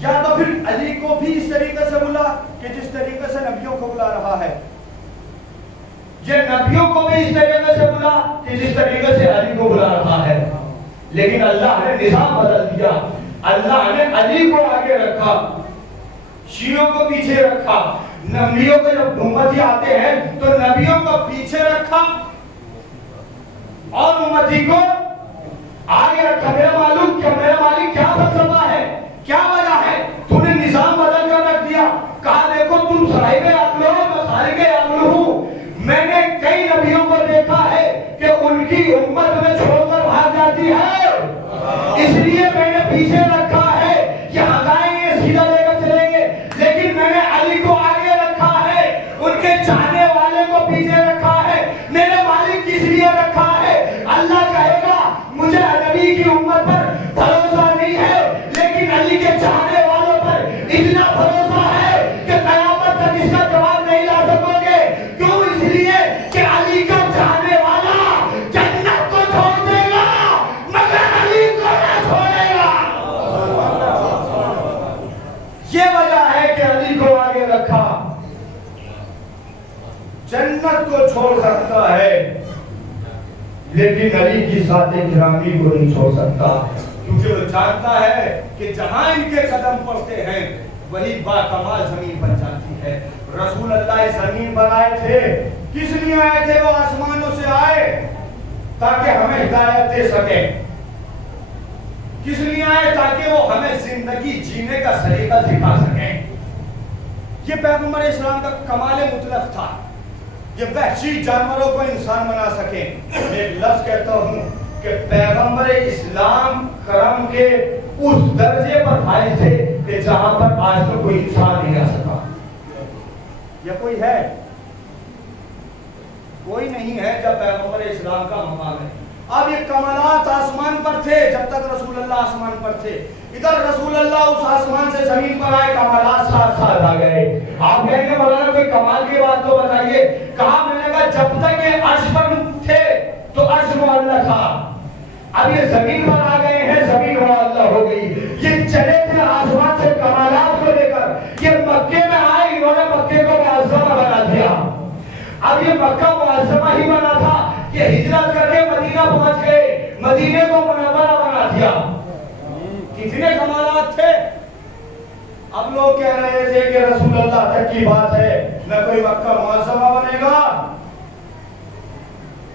یا تو پھر علی کو بھی اس طریقے سے بلا کہ جس طریقے سے نبیوں کو بلا رہا ہے، یہ نبیوں کو بھی اس طریقے سے بلا کہ جس طریقے سے علی کو بلا رہا ہے. لیکن اللہ نے نظام بدل دیا. اللہ نے علی کو آگے رکھا، شیعوں کو پیچھے رکھا. نبیوں کے جب امتی آتے ہیں تو نبیوں کو پیچھے رکھا اور امتی کو آگے رکھا. میرا معلوم کیا، میرا مالک کیا فلسفہ ہے، کیا وجہ ہے؟ تو نے نظام بدل کر رکھ دیا. کہا دیکھو تم صاحب عقل ہو، میں خارج عقل ہوں. میں نے کئی نبیوں کو دیکھا ہے کہ ان کی امت میں چھوڑ کر بھاگ جاتی ہے، اس لیے میں نے پیچھے رکھا ہے کہ ہٹائیں گے، سیدھا لے کر چلیں گے. لیکن میں نے علی کو آگے رکھا ہے، ان کے چاہنے والے کو پیچھے رکھا ہے. میرے مالک کس لیے رکھا ہے؟ اللہ کہے گا مجھے نبی کی امت پر بھروسہ نہیں ہے، لیکن علی کے چاہنے والوں پر اتنا بھروسہ ہے کہ قیامت تک اس کا جواب نہیں لا سکو گے. کیوں؟ اس لیے کہ علی کا چاہنے والا جنت کو چھوڑ دے گا مگر علی کو نہ چھوڑے گا. یہ وجہ ہے کہ علی کو آگے رکھا. جنت کو چھوڑ سکتا ہے لیکن علی کی ذات گرامی کو نہیں چھوڑ سکتا، کیونکہ وہ جانتا ہے کہ جہاں ان کے قدم پڑتے ہیں وہی باکمال زمین بن جاتی ہے. رسول اللہ زمین بنائے تھے، کس لیے آئے تھے؟ وہ آسمانوں سے آئے تاکہ ہمیں ہدایت دے سکیں. کس لیے آئے؟ تاکہ وہ ہمیں زندگی جینے کا سلیقہ سکھا سکیں. یہ پیغمبر اسلام کا کمال مطلق تھا، یہ وحشی جانوروں کو انسان بنا سکیں. میں ایک لفظ کہتا ہوں کہ پیغمبر اسلام کرم کے اس درجے پر فائز تھے کہ جہاں پر آج تک کوئی انسان نہیں آ سکا. یا کوئی ہے؟ کوئی نہیں ہے جب پیغمبر اسلام کا مقام ہے. اب یہ کمالات آسمان پر تھے جب تک رسول اللہ آسمان پر تھے. ادھر رسول اللہ اس آسمان سے زمین پر آئے, کمالات ساتھ ساتھ آ گئے. آپ کہیں گے مولانا کوئی کمال کی بات تو بتائیے. کہا میں نے کہا جب تک یہ عرش پر تھے تو عرش معلّہ تھا. اب یہ زمین پر آ گئے ہیں, زمین معلّہ ہو گئی. یہ چلے تھے آسمان سے کمالات کو لے کر, یہ مکے میں آئے, انہوں نے مکے کو معظمہ بنا دیا. اب یہ مکہ معظمہ ہی بنا تھا کہ ہجرت کر کے مدینہ پہنچ گئے, مدینے کو منورہ بنا دیا. کتنے کمالات تھے. اب لوگ کہہ رہے تھے کہ رسول اللہ تک کی بات ہے, نہ کوئی مکہ معظمہ بنے گا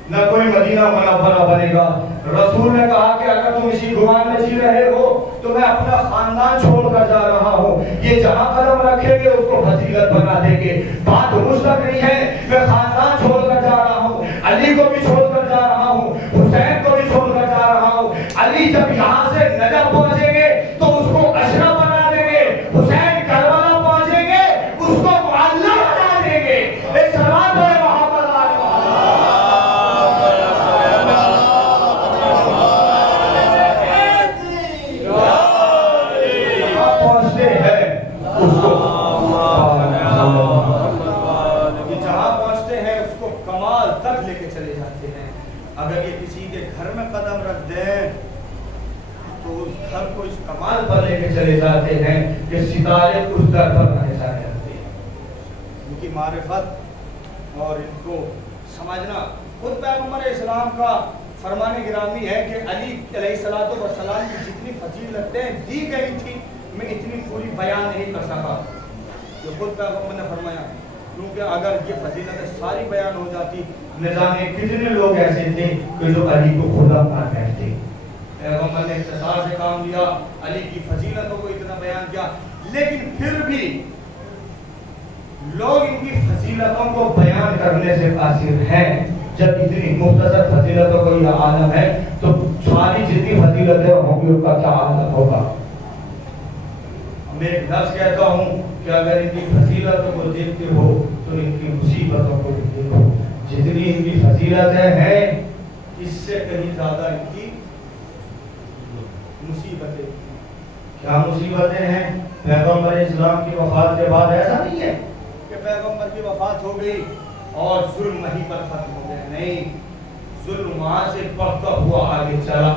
نہ کوئی مدینہ منورہ بنے گا. رسول نے کہا کہ اگر تم اسی گمان میں جی رہے ہو تو میں اپنا خاندان چھوڑ کر جا رہا ہوں. یہ جہاں قدم رکھیں گے اس کو فضیلت بنا دیں گے. بات مشترک نہیں ہے, میں خاندان چھوڑ کر جا رہا ہوں, علی کو بھی چھوڑ کر جا رہا ہوں, حسین کو بھی چھوڑ کر جا رہا ہوں. علی جب یہاں سے نجف پہنچیں گے تو اس کو اشرف بنا دیں گے, حسین کربلا پہنچیں گے اس کو معلّہ بنا دیں گے. ایک سلام ہے وہاں پر پہنچتے ہیں اس کو جہاں پہنچتے ہیں اس کو کمال تک لے کے چلے جاتے ہیں. اگر یہ کسی کے گھر میں قدم رکھ دیں تو اس گھر کو اس کمال پر لے کے چلے جاتے ہیں کہ ستارے اس در پر رہے جانے لگتے ہیں. ان کی معرفت اور ان کو سمجھنا. خود پیغمبر اسلام کا فرمان گرامی ہے کہ علی علیہ السلام کی جتنی فضیلتیں دی گئی تھی میں اتنی پوری بیان نہیں کر سکا. جو خود پیغمبر نے فرمایا, کیونکہ اگر یہ فضیلتیں ساری بیان ہو جاتی نہ جانے کتنے لوگ ایسے تھے کہ جو علی کو خدا مان بیٹھتے. پیغمبر نے اختصار سے کام لیا, علی کی فضیلتوں کو اتنا بیان کیا, لیکن پھر بھی لوگ ان کی فضیلتوں کو بیان کرنے سے قاصر ہیں. جب اتنی مختصر فضیلتوں کو یہ عالم ہے تو ساری جتنی فضیلتیں ہوں گی ان کا کیا عالم ہوگا. میں ایک لفظ کہتا ہوں کہ اگر ان کی فضیلتوں کو دیکھتے ہو تو ان کی مصیبتوں کو بھی دیکھو. جتنی ان کی فضیلتیں ہیں اس سے کہیں زیادہ ان کی مصیبتیں. کیا مصیبتیں ہیں؟ پیغمبر اسلام کی وفات کے بعد ایسا نہیں ہے کہ پیغمبر کی وفات ہو گئی اور ظلم وہیں پر ختم ہو گیا. نہیں, ظلم وہاں سے بڑھتا ہوا آگے چلا.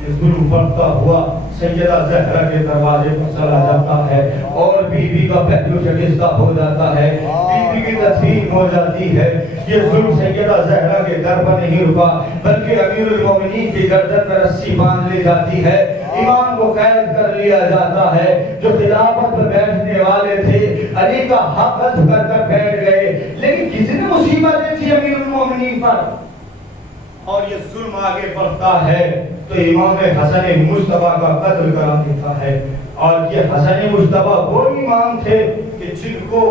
یہ ظلم بڑھتا ہوا سیدہ زہرا کے دروازے پر چلا جاتا ہے اور بیوی کا پہلو شکستہ ہو جاتا ہے, بیوی کی تدفین ہو جاتی ہے. یہ ظلم سیدہ زہرا کے در پر نہیں رکا بلکہ امیر المومنین کی گردن میں رسی باندھ لی جاتی ہے, امام کو قید کر لیا جاتا ہے. جو خلافت پر بیٹھنے والے تھے علی کا حق ادا کر کر بیٹھ گئے, لیکن کتنی مصیبتیں تھی امیر المومنین پر. اور یہ ظلم آگے بڑھتا ہے تو امام حسن مجتبیٰ کا قتل کرا دیتا ہے. اور یہ حسن مجتبیٰ وہ امام تھے کہ جن کو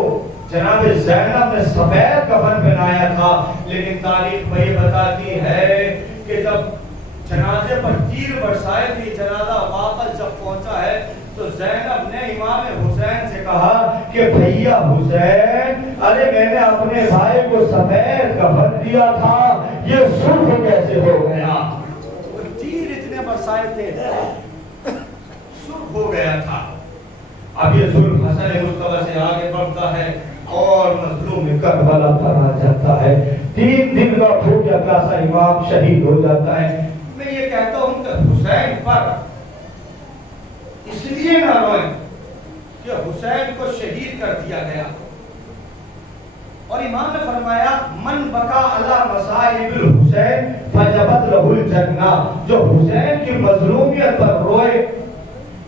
جناب زینب نے سفید کفن پہنایا تھا, لیکن تاریخ میں یہ بتاتی ہے کہ جب جنازے پر تیر برسائے تھے, جنازہ واپس جب پہنچا ہے تو زینب نے امام حسین سے کہا کہ بھیا حسین, ارے میں نے اپنے بھائی کو سفید کفن دیا تھا, یہ سرخ کیسے ہو گیا؟ تیر اتنے برسائے تھے سرخ ہو گیا تھا. اب یہ ظلم حسن مجتبیٰ سے آگے بڑھتا ہے اور مظلوم کربلا پر آ جاتا ہے. 3 دن کا بھوکا پیاسا امام شہید ہو جاتا ہے. میں یہ کہتا ہوں کہ حسین پر اس لیے نہ روئیں کہ حسین کو شہید کر دیا گیا. اور امام نے فرمایا من بکا اللہ مصائب الحسین فجبت لہ الجنہ, جو حسین کی مظلومیت پر روئے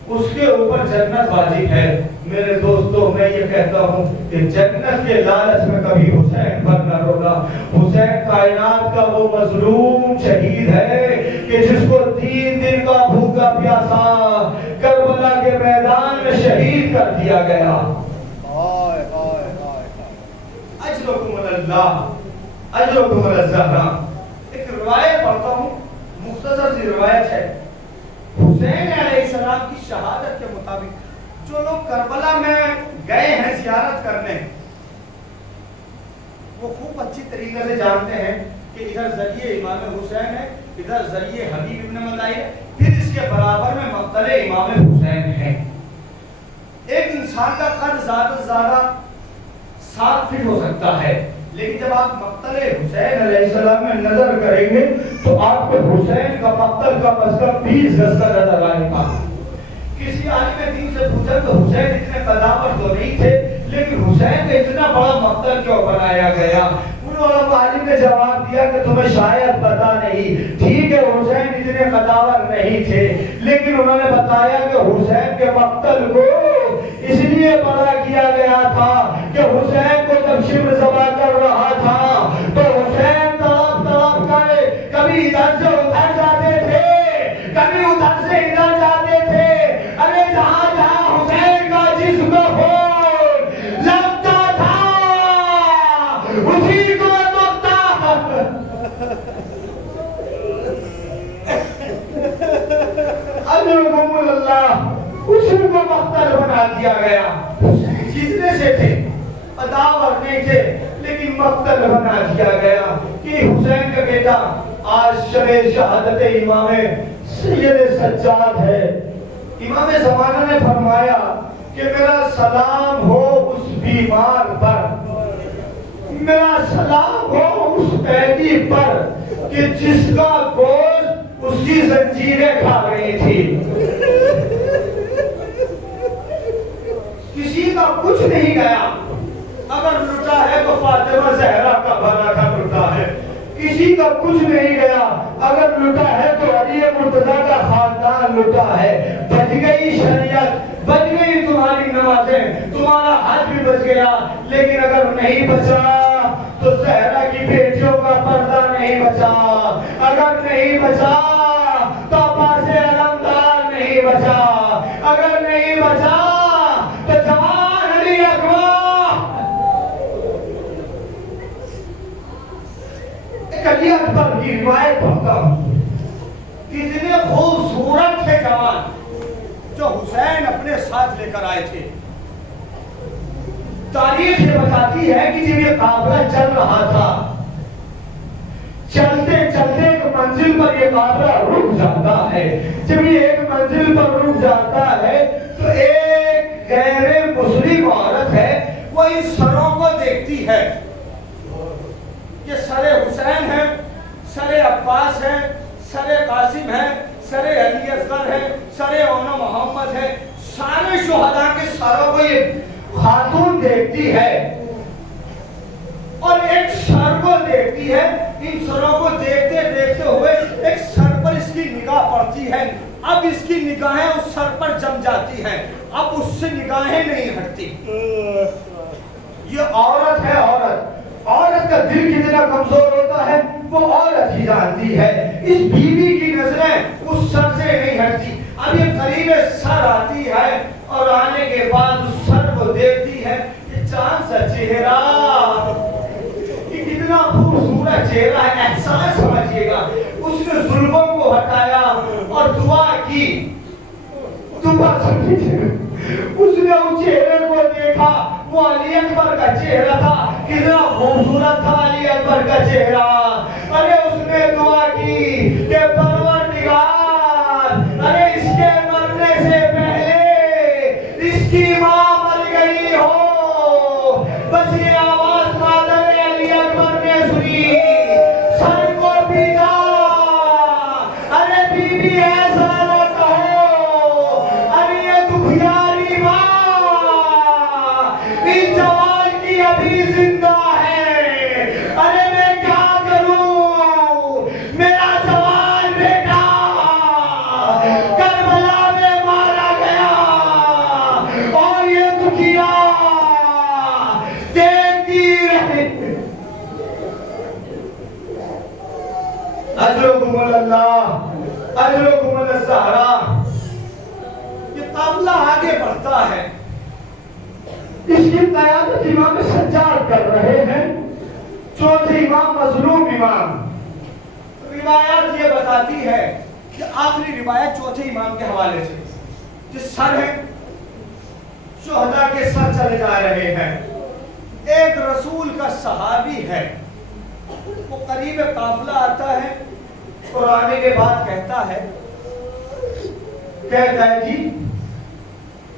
اس کے اوپر جنت واجب ہے. میرے دوستوں میں یہ کہتا ہوں کہ جنت کے لالچ میں کبھی حسین پر نہ رونا. حسین کائنات کا وہ مظلوم شہید ہے کہ جس کو 3 دن کا بھوکا پیاسا کربلا کے میدان میں شہید کر دیا گیا. اجرکم اللہ اجرکم الزہرا. ایک روایت پڑھتا ہوں, مختصر سی روایت ہے. حسین علیہ السلام کی شہادت کے مطابق جو لوگ کربلا میں گئے ہیں زیارت کرنے, وہ خوب اچھی طریقے سے جانتے ہیں کہ ادھر ذریعے امام حسین ہے، ادھر ذریعے حبیب ابن مدائی ہے، پھر اس کے برابر میں مقتل امام حسین ہے۔ ایک انسان کا قد زیادہ سے زیادہ 7 فٹ ہو سکتا ہے، لیکن جب آپ مقتل حسین علیہ السلام میں نظر کریں گے تو آپ کو حسین کا مقتل کا مسکن 20 گز کا نظر آئے گا۔ کسی عالم دین سے پوچھا تو حسین اتنے قدامت تو نہیں تھے، لیکن حسین کا اتنا بڑا مقتل کیوں بنایا گیا؟ انہوں عالم نے جواب دیا کہ تمہیں شاید پتا نہیں، ٹھیک ہے حسین اتنے قداور نہیں تھے، لیکن انہوں نے بتایا کہ حسین کے مقتل کو اس لیے بڑا کیا گیا تھا کہ حسین کو جب شبر ذبح کر رہا تھا تو حسین تڑپ تڑپ کر کبھی ادھر سے ادھر جاتے تھے، کبھی ادھر سے ادھر جاتے تھے۔ ارے جہاں جہاں حسین کا جسم خون لگتا تھا اسی کو اجرکم اللہ، اسی کو مقتل بنا دیا گیا۔ جتنے سے تھے عداور نہیں تھے، لیکن مقتل بنا دیا گیا کہ حسین کا بیٹا آج شب شہادت امام سید سجاد ہے۔ امام زمانہ نے فرمایا کہ میرا سلام ہو اس بیمار پر، میرا سلام ہو اس قیدی پر کہ جس کا گوشت اس کی زنجیریں کھا گئی تھی۔ کسی کا کچھ نہیں گیا، اگر لٹا ہے تو فاطمہ زہرا کا بنا کا لٹا ہے، کسی کا کچھ نہیں گیا، اگر لٹا ہے تو علی مرتضیٰ کا خاندان لٹا ہے۔ بچ گئی شریعت، بچ گئی تمہاری نمازیں، تمہارا حج بھی بچ گیا، لیکن اگر نہیں بچا تو زہرا کی بیٹیوں کا پردہ نہیں بچا، اگر نہیں بچا تو عباس علمدار نہیں بچا، اگر نہیں بچا تو جوان علی اکبر۔ ایک علی اکبر کی روایت پڑھتا ہوں، کتنے خوبصورت تھے جوان جو حسین اپنے ساتھ لے کر آئے تھے۔ تاریخ یہ بتاتی ہے کہ جب یہ قافلہ چل رہا تھا، چلتے چلتے ایک منزل پر یہ قافلہ رک جاتا ہے۔ جب یہ ایک منزل پر رک جاتا ہے تو ایک غیر مسلم عورت ہے، وہ ان سروں کو دیکھتی ہے۔ یہ سر حسین ہے، سر عباس ہے، سر قاسم ہے، سر علی اصغر ہے، سر اون محمد ہے، سارے شہداء کے سروں کو یہ خاتون دیکھتی ہے اور ایک سر کو دیکھتی ہے۔ ان سروں کو دیکھتے دیکھتے ہوئے ایک سر پر اس کی نگاہ پڑتی ہے، اب اس کی نگاہیں اس سر پر جم جاتی ہیں، اب اس سے نگاہیں نہیں ہٹتی۔ یہ عورت ہے، عورت کا دل کتنا کمزور ہوتا ہے وہ عورت ہی جانتی ہے۔ اس بیوی کی نظریں اس سر سے نہیں ہٹتی، اب یہ قریب سر آتی ہے اور آنے کے بعد اس سر کو دیکھتی ہے۔ یہ چاند سا چہرہ، یہ کتنا خوبصورت چہرہ ہے، احساس سمجھیے گا۔ اس نے ظلموں کو ہٹایا اور دعا کی، دعا سمجھیے گا۔ اس نے اس چہرے کو دیکھا، وہ علی اکبر کا چہرہ تھا، کتنا خوبصورت تھا علی اکبر کا چہرہ۔ ارے اس نے دعا کی کہ پروردگار، ارے اس کے مرنے سے پہلے اس کی ماں مر گئی ہو۔ بس یہ آواز مادر علی اکبر نے سنی، سر کو پیٹا۔ ارے بی بی ایسا نہ کہو، ارے یہ دکھیاری ماں اس جوان کی ابھی زندہ ہے، ارے میں کیا کروں، میرا جوان بیٹا کربلا میں مارا گیا اور یہ دکھیا دیکھتی رہی۔ اجرکم اللہ، اجرکم الزہرا۔ یہ قافلہ آگے بڑھتا ہے، اس کی قیادت امام سجاد کر رہے ہیں، چوتھے امام مظلوم امام۔ روایات یہ بتاتی ہے کہ آخری روایت چوتھے امام کے حوالے سے، جس سر ہے شہداء کے سر چلے جا رہے ہیں، ایک رسول کا صحابی ہے، وہ قریب قافلہ آتا ہے اور آنے کے بعد کہتا ہے جی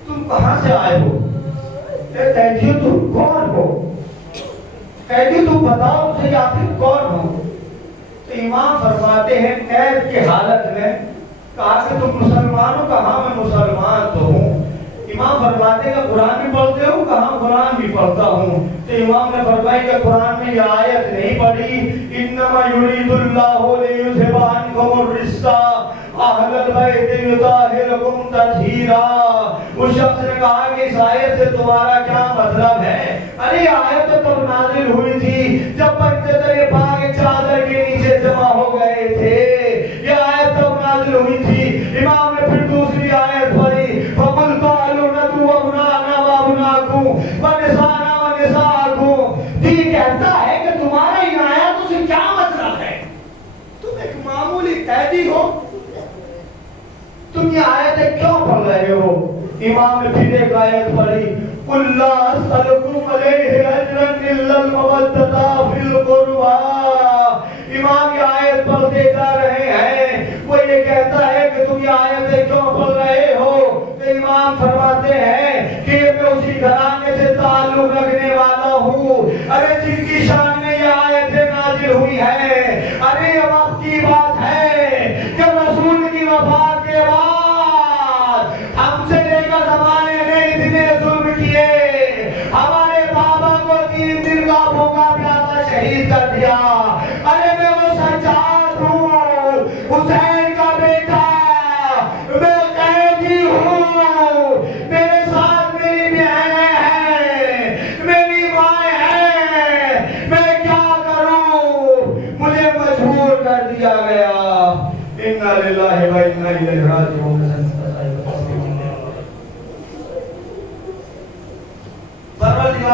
تم کہاں سے آئے ہو؟ کہتا ہے جی تم کون ہو؟ کہتی تم بتاؤ مجھے آخر کون ہو؟ تو امام فرماتے ہیں قید کی حالت میں کہا کہ تم مسلمان ہو؟ کہاں میں مسلمان تو ہوں۔ امام فرماتے ہیں کہ قرآن بھی پڑھتے ہو؟ کہاں قرآن بھی پڑھتا ہوں۔ تو امام نے فرمایا کہ قرآن میں یہ آیت نہیں پڑھی انما یرید اللہ لیذھب عنکم الرجس اہل البیت یطہرکم تطہیرا۔ اس شخص نے کہا کہ اس آیت سے تمہارا کیا مطلب ہے؟ ارے آیت تو تب نازل ہوئی تھی جب بچے تیرے پاک چادر کے نیچے جمع ہو گئے تھے، یہ آیت تب نازل ہوئی تھی۔ امام نے پھر دوسری آیت پڑھی فَقُلْ تَعَالُوا نَدْعُ أَبْنَاءَنَا وَأَبْنَاءَكُمْ وَنِسَاءَنَا وَنِسَاءَكُمْ۔ یہ کہتا ہے کہ تمہارا ان آیاتوں سے کیا مطلب ہے؟ تم ایک معمولی قیدی ہو، تم یہ آیتیں کیوں پڑھ رہے ہو؟ امام نے پھر ایک آیت پڑھی قُلْ لَا أَسْأَلُكُمْ عَلَيْهِ أَجْرًا إِلَّا الْمَوَدَّةَ فِي الْقُرْبَى۔ امام یہ آیت پڑھتے جا رہے ہیں، وہ یہ کہتا ہے کہ تم یہ آیتیں کیوں پڑھ رہے ہو؟ تو امام فرماتے ہیں کہ میں اسی گھرانے سے تعلق رکھنے والا ہوں، ارے جن کی شان میں یہ آیتیں نازل ہوئی ہیں۔ ارے وقت کی بات ہے کہ رسول کی وفات کے بعد ہم سے لے کر زمانے نے اتنے ظلم کیے، ہمارے بابا کو 3 دن کا بھوکا پیاسا شہید کر دیا۔ ارے میں وہ سجاد ہوں، حسین کا بیٹا، میں قیدی ہوں، میرے ساتھ میری بہنیں ہیں، میری مائیں ہیں، میں کیا کروں؟ مجھے مجبور کر دیا گیا۔ اِنَّا لِلَّهِ وَإِنَّا إِلَيْهِ رَاجِعُونَ۔